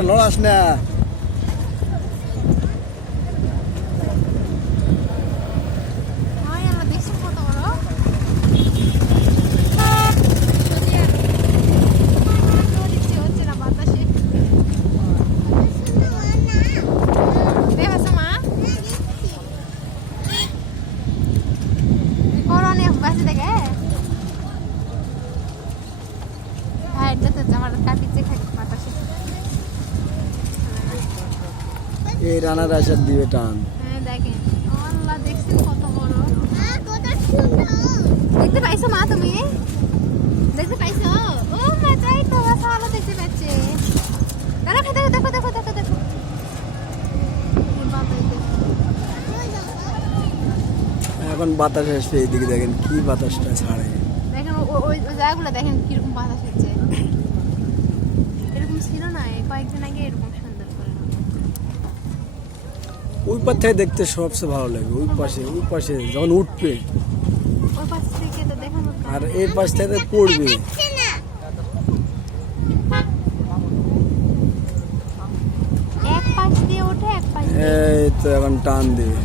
আরে লড়াস না। এই রানার আসার দিবে টান। দেখেন আল্লাহ, দেখছেন কত বড়। দেখতে পাইছো মা? তুমি দেখতে পাইছো? ও মা, তাই তো ভালো দেখতে পাচ্ছে। দেখো দেখো দেখো দেখো দেখো দেখো। এখন বাতাস আসছে এইদিকে, দেখেন কি বাতাসটা ছাড়ে। দেখেন ওই জায়গাগুলো দেখেন কিরকম বাতাস হচ্ছে। এরকম ছিল না কয়েকদিন আগে, এরকম সুন্দর করে। ওই পাশ থেকে দেখতে সবচেয়ে ভালো লাগে। ওই পাশে যখন উঠবে, ওই পাশ থেকে তো দেখানো, আর এই পাশ থেকে পড়বে। এক পাশ দিয়ে ওঠে, এক পাশ এই তো এখন টান দিবে।